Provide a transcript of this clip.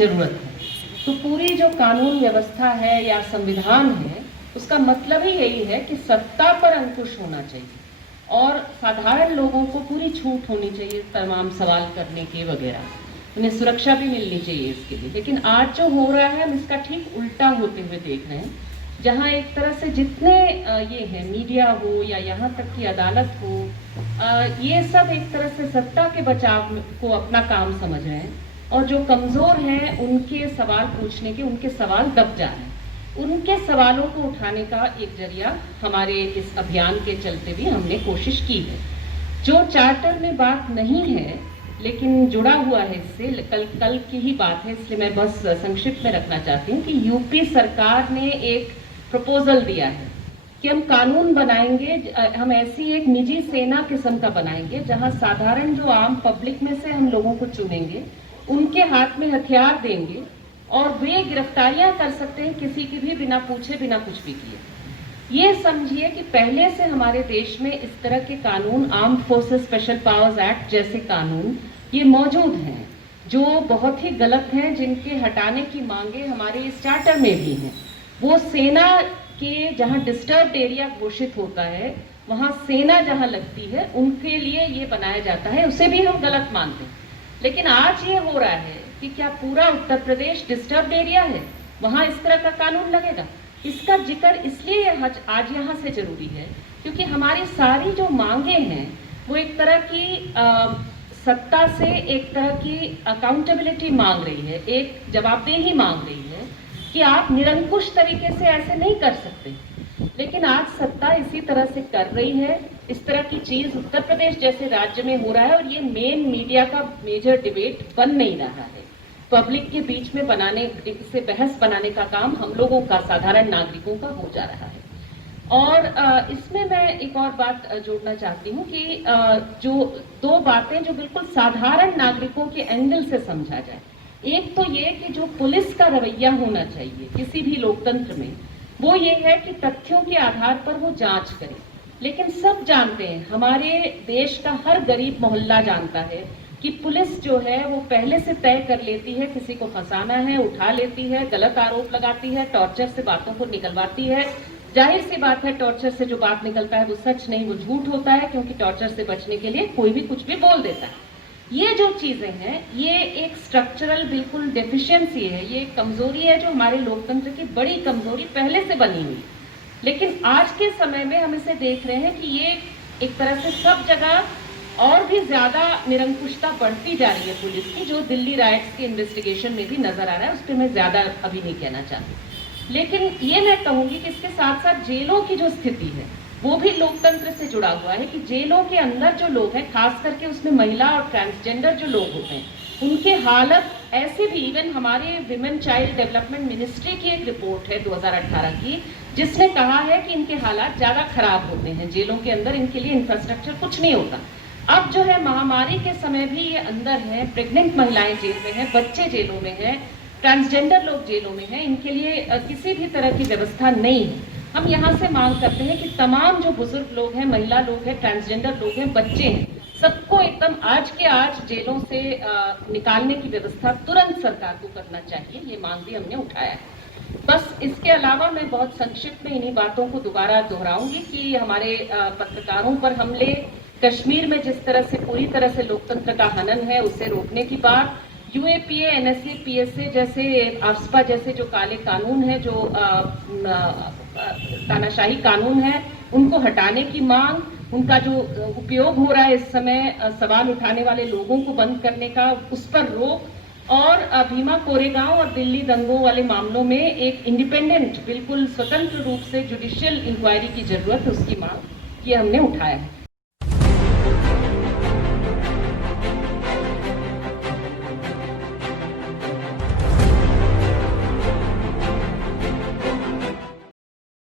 जरूरत है। तो पूरी जो कानून व्यवस्था है या संविधान है, उसका मतलब ही यही है कि सत्ता पर अंकुश होना चाहिए और साधारण लोगों को पूरी छूट होनी चाहिए तमाम सवाल करने के वगैरह, उन्हें सुरक्षा भी मिलनी चाहिए इसके लिए। लेकिन आज जो हो रहा है हम इसका ठीक उल्टा होते हुए देख रहे हैं, जहां एक तरह से जितने ये है मीडिया हो या यहाँ तक कि अदालत हो, ये सब एक तरह से सत्ता के बचाव को अपना काम समझ रहे हैं और जो कमजोर हैं उनके सवाल पूछने के, उनके सवाल दब जा रहे हैं। उनके सवालों को उठाने का एक जरिया हमारे इस अभियान के चलते भी हमने कोशिश की है। जो चार्टर में बात नहीं है लेकिन जुड़ा हुआ है इससे, कल की ही बात है, इसलिए मैं बस संक्षिप्त में रखना चाहती हूँ कि यूपी सरकार ने एक प्रपोजल दिया है कि हम कानून बनाएंगे, हम ऐसी एक निजी सेना किस्म का बनाएंगे जहां साधारण जो आम पब्लिक में से हम लोगों को चुनेंगे, उनके हाथ में हथियार देंगे और वे गिरफ्तारियां कर सकते हैं किसी की भी बिना पूछे, बिना कुछ भी किए। ये समझिए कि पहले से हमारे देश में इस तरह के कानून, armed forces special powers act जैसे कानून ये मौजूद हैं, जो बहुत ही गलत हैं, जिनके हटाने की मांगे हमारे इस चार्टर में भी हैं। वो सेना के जहां डिस्टर्ब्ड एरिया घोषित होता है, वहां सेना जहां लगती है, उनके लिए ये बनाया जाता है, उसे भी हम गलत मानते हैं। लेकिन आज ये हो रहा है कि क्या पूरा उत्तर प्रदेश डिस्टर्ब्ड एरिया है, वहां इस तरह का कानून लगेगा? इसका जिक्र इसलिए आज यहाँ से जरूरी है क्योंकि हमारी सारी जो मांगे हैं वो एक तरह की सत्ता से एक तरह की अकाउंटेबिलिटी मांग रही है, एक जवाबदेही मांग रही है कि आप निरंकुश तरीके से ऐसे नहीं कर सकते। लेकिन आज सत्ता इसी तरह से कर रही है। इस तरह की चीज उत्तर प्रदेश जैसे राज्य में हो रहा है और ये मेन मीडिया का मेजर डिबेट बन नहीं रहा है। पब्लिक के बीच में बनाने से बहस बनाने का काम हम लोगों का, साधारण नागरिकों का हो जा रहा है। और इसमें मैं एक और बात जोड़ना चाहती हूँ कि जो दो बातें जो बिल्कुल साधारण नागरिकों के एंगल से समझा जाए। एक तो ये कि जो पुलिस का रवैया होना चाहिए किसी भी लोकतंत्र में, वो ये है कि तथ्यों के आधार पर वो जांच करे। लेकिन सब जानते हैं, हमारे देश का हर गरीब मोहल्ला जानता है कि पुलिस जो है वो पहले से तय कर लेती है किसी को फंसाना है, उठा लेती है, गलत आरोप लगाती है, टॉर्चर से बातों को निकलवाती है। जाहिर सी बात है, टॉर्चर से जो बात निकलता है वो सच नहीं, वो झूठ होता है, क्योंकि टॉर्चर से बचने के लिए कोई भी कुछ भी बोल देता है। ये जो चीजें हैं, ये एक स्ट्रक्चरल बिल्कुल डेफिशिएंसी है, ये एक कमजोरी है जो हमारे लोकतंत्र की बड़ी कमजोरी पहले से बनी हुई। लेकिन आज के समय में हम इसे देख रहे हैं कि ये एक तरह से सब जगह और भी ज्यादा निरंकुशता बढ़ती जा रही है पुलिस की, जो दिल्ली राइट्स के इन्वेस्टिगेशन में भी नजर आ रहा है। उस पर मैं ज्यादा अभी नहीं कहना चाहती। लेकिन ये मैं कहूंगी कि इसके साथ साथ जेलों की जो स्थिति है वो भी लोकतंत्र से जुड़ा हुआ है कि जेलों के अंदर जो लोग हैं, खास करके उसमें महिला और ट्रांसजेंडर जो लोग होते हैं, उनके हालत ऐसे भी, इवन हमारे विमेन चाइल्ड डेवलपमेंट मिनिस्ट्री की एक रिपोर्ट है 2018 की, जिसने कहा है कि इनके हालात ज्यादा खराब होते हैं जेलों के अंदर, इनके लिए इंफ्रास्ट्रक्चर कुछ नहीं होता। अब जो है महामारी के समय भी ये अंदर है, प्रेग्नेंट महिलाएं जेल में हैं, बच्चे जेलों में हैं, ट्रांसजेंडर लोग जेलों में हैं, इनके लिए किसी भी तरह की व्यवस्था नहीं है। हम यहाँ से मांग करते हैं कि तमाम जो बुजुर्ग लोग हैं, महिला लोग हैं, ट्रांसजेंडर लोग हैं, बच्चे हैं, सबको एकदम आज के आज जेलों से निकालने की व्यवस्था तुरंत सरकार को करना चाहिए। ये मांग भी हमने उठाया है। बस इसके अलावा मैं बहुत संक्षिप्त में इन्हीं बातों को दोबारा दोहराऊंगी कि हमारे पत्रकारों पर हमले, कश्मीर में जिस तरह से पूरी तरह से लोकतंत्र का हनन है, उसे रोकने की बात, यूएपीए, एनएसए, पीएसए जैसे, आफ्स्पा जैसे जो काले कानून है, जो तानाशाही कानून है, उनको हटाने की मांग, उनका जो उपयोग हो रहा है इस समय सवाल उठाने वाले लोगों को बंद करने का, उस पर रोक, और भीमा कोरेगांव और दिल्ली दंगों वाले मामलों में एक इंडिपेंडेंट, बिल्कुल स्वतंत्र रूप से जुडिशियल इंक्वायरी की जरूरत है, उसकी मांग, ये हमने उठाया है।